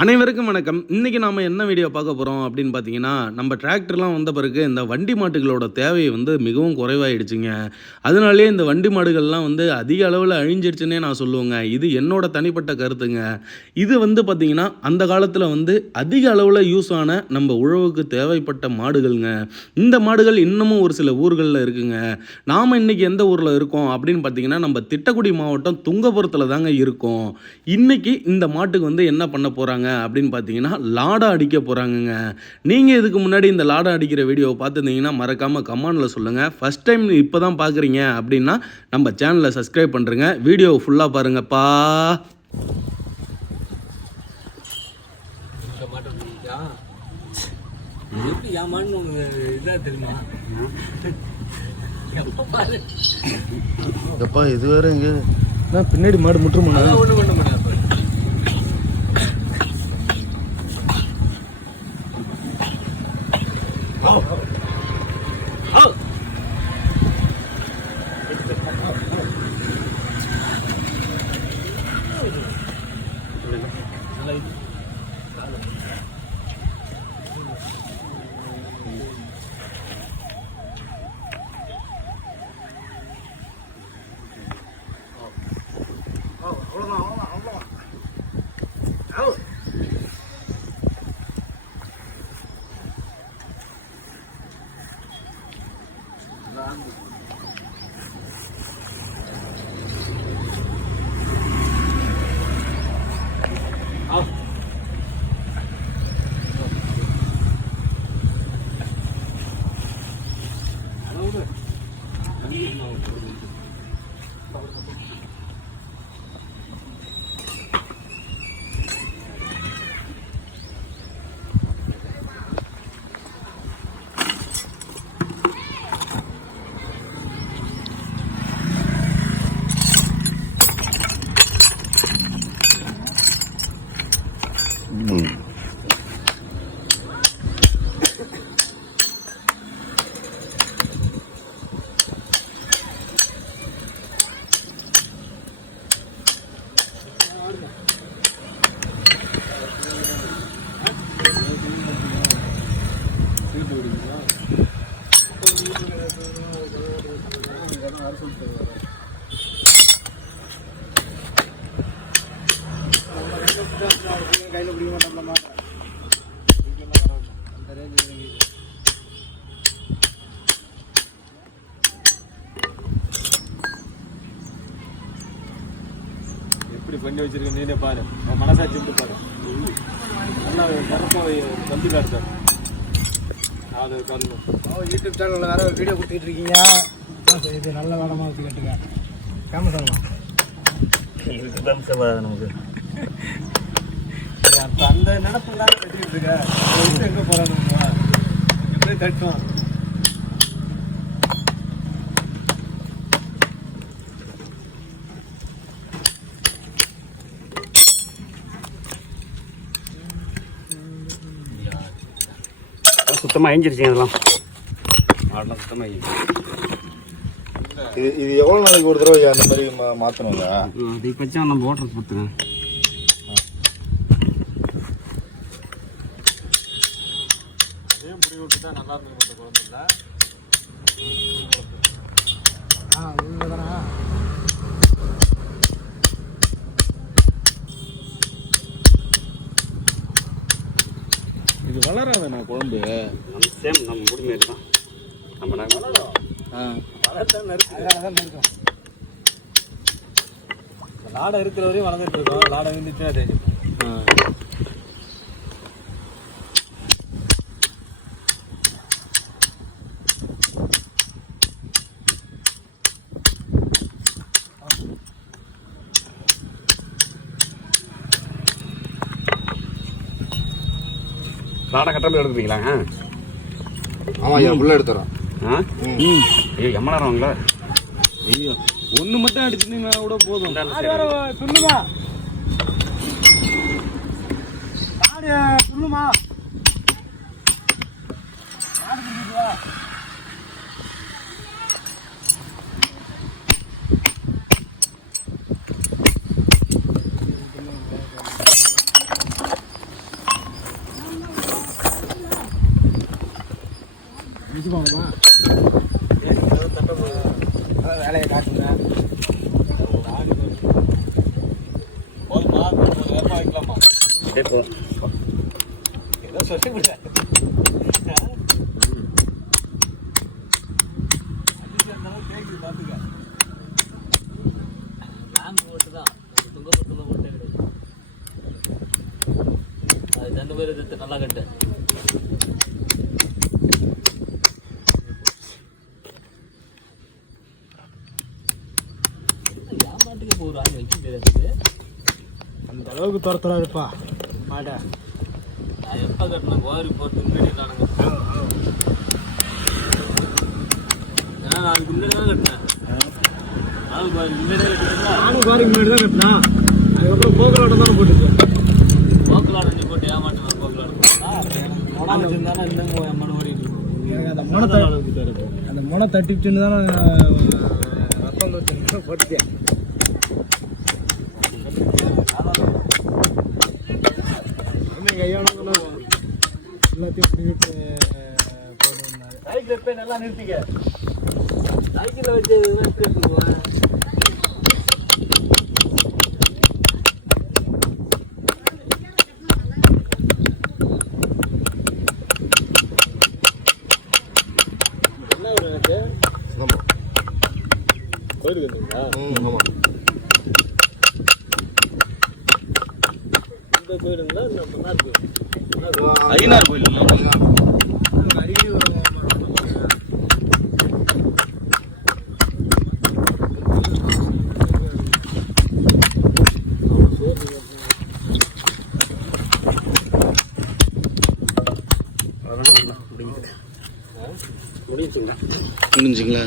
அனைவருக்கும் வணக்கம். இன்றைக்கி நாம் என்ன வீடியோ பார்க்க போகிறோம் அப்படின்னு பார்த்தீங்கன்னா, நம்ம டிராக்டர்லாம் வந்த பிறகு இந்த வண்டி மாட்டுகளோட தேவை மிகவும் குறைவாயிடுச்சுங்க. அதனாலேயே இந்த வண்டி மாடுகள்லாம் அதிக அளவில் அழிஞ்சிருச்சுன்னே நான் சொல்லுவேங்க. இது என்னோட தனிப்பட்ட கருத்துங்க. இது பார்த்தீங்கன்னா அந்த காலத்தில் அதிக அளவில் யூஸ் ஆன நம்ம உழவுக்கு தேவைப்பட்ட மாடுகள்ங்க. இந்த மாடுகள் இன்னமும் ஒரு சில ஊர்களில் இருக்குங்க. நாம் இன்றைக்கி எந்த ஊரில் இருக்கோம் அப்படின்னு பார்த்தீங்கன்னா, நம்ம திட்டக்குடி மாவட்டம் துங்கபுரத்தில் தாங்க இருக்கோம். இன்றைக்கி இந்த மாட்டுக்கு என்ன பண்ண போகிறாங்க அப்படின்னு பார்த்தீங்கன்னா, லாடா அடிக்க போகிறாங்கங்க. நீங்கள் இதுக்கு முன்னாடி இந்த லாடா அடிக்கிற வீடியோவை பார்த்துருந்தீங்கன்னா மறக்காமல் கமெண்டில் சொல்லுங்கள். ஃபஸ்ட் டைம் இப்போ தான் பார்க்குறீங்க அப்படின்னா நம்ம சேனலை சப்ஸ்கிரைப் பண்ணுறேங்க. வீடியோவை ஃபுல்லாக பாருங்கப்பா. எப்பா இது வேற இங்கே பின்னாடி மாடு முற்றுமா ஒன்று பண்ண முடியாது. கையில் பிடிக்க மாட்டோம்ல எப்படி பண்ணி வச்சிருக்க நீனே பாரு. மனசாட்சி எப்படி பாரு. நல்லா கரெக்டாக வந்து காட்டு. அது பாருங்க. யூடியூப் சேனலில் வேறு வீடியோ கொடுத்துட்டு இருக்கீங்க. இது நல்ல வேடமாக அப்படி கேட்டுங்க. ஃபேமஸ் ஆகலாம். இதுக்கு ஃபேமஸ் ஆகாது நமக்கு. அப்போ அந்த நினப்பு தான் கட்டிக்கிட்டு இருக்க. எங்கே போகிறாங்க எப்படி தட்டும். சுத்தமாக அழிஞ்சிருச்சு. அதெல்லாம் ஆடலாம் சுத்தமாக இது எவ்வளோ நாளைக்கு ஒரு தடவை அந்த மாதிரி மாற்றணுங்க? அது இப்போச்சும் நம்ம ஓட்டுறது பார்த்துங்க. அதே முடி விட்டு தான் நல்லா இருந்துருக்கு குழந்தைல. உள்ளதானா இது வளராதுண்ணா குழம்பு. நம்ம சேம் நம்ம முடி மாரி தான். நம்ம வளரும். லாடை இருக்கிற வரையும் வளர்ந்துட்டு இருக்கோம். லாடை வந்துச்சுன்னா தெரியும். லாடை கட்டாமல் எடுத்துப்பீங்களா? ஆமாம் ஐயா, ஃபுல்லாக எடுத்துறோம். ஐயோ எம்ம நேரம் வாங்களா? ஐயோ ஒன்று மட்டும் அடிச்சுன்னா கூட போதும். சொல்லுமா சொல்லுமா மிஸ் போகணுமா? வேலையை காட்டுங்க. போதுமா? கொஞ்சம் வேகமாக வைக்கலாமா? ஏதோ சொல்லி விட பார்த்துக்க. நான் போட்டு தான் துங்க போட்டு அது 2 பேர் எடுத்து நல்லா கட்டு. ஏமாட்டுக்கு இப்போ ஒரு ஆள் வைக்க தெரியாது. அந்த அளவுக்கு துரத்துறாருப்பா மாட்டா. நான் எப்போ கட்டினேன் கோரி போட்டு முன்னாடி காணுங்க. ஏன்னா நான் அதுக்கு முன்னாடி தான் கட்டினேன். நானும் கோரிக்கு முன்னாடி தான் கட்டினேன். அதுக்கப்புறம் போக்கலாட்டம் தானே போட்டுருக்கேன். போக்கலாட்டம் நீ போட்டு ஏமாட்டேன். போக்கலாட்டம் முனை வச்சிருந்தானா இன்னும் எம்மனை ஓடிட்டு இருக்கும். அந்த முனை தட்டிச்சுன்னு தானே ரத்தம் வச்சு போட்டுட்டேன். எல்லாத்தையும் பிடிக்கிட்டு போடுவாங்க. சைக்கிள் எப்போ நல்லா நிறுத்திக்க. சைக்கிளில் வச்சு போவேன். என்ன ஒரு கோயிலுக்கு வந்தீங்களா? இந்த கோயிலுங்களா இல்லை மன்னார் கோயில்? ஐயனார் கோயில் அருகே ஒரு முடிஞ்சுங்களா?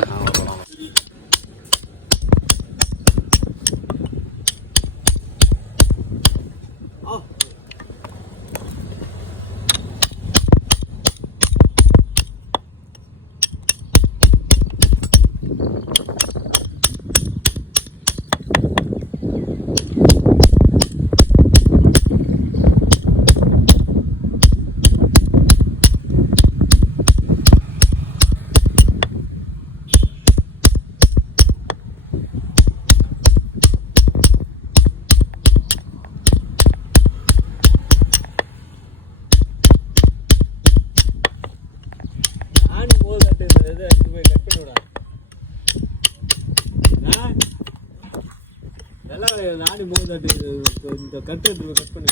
நாடி போகுதாட்டு இந்த கட்டு கட் பண்ணி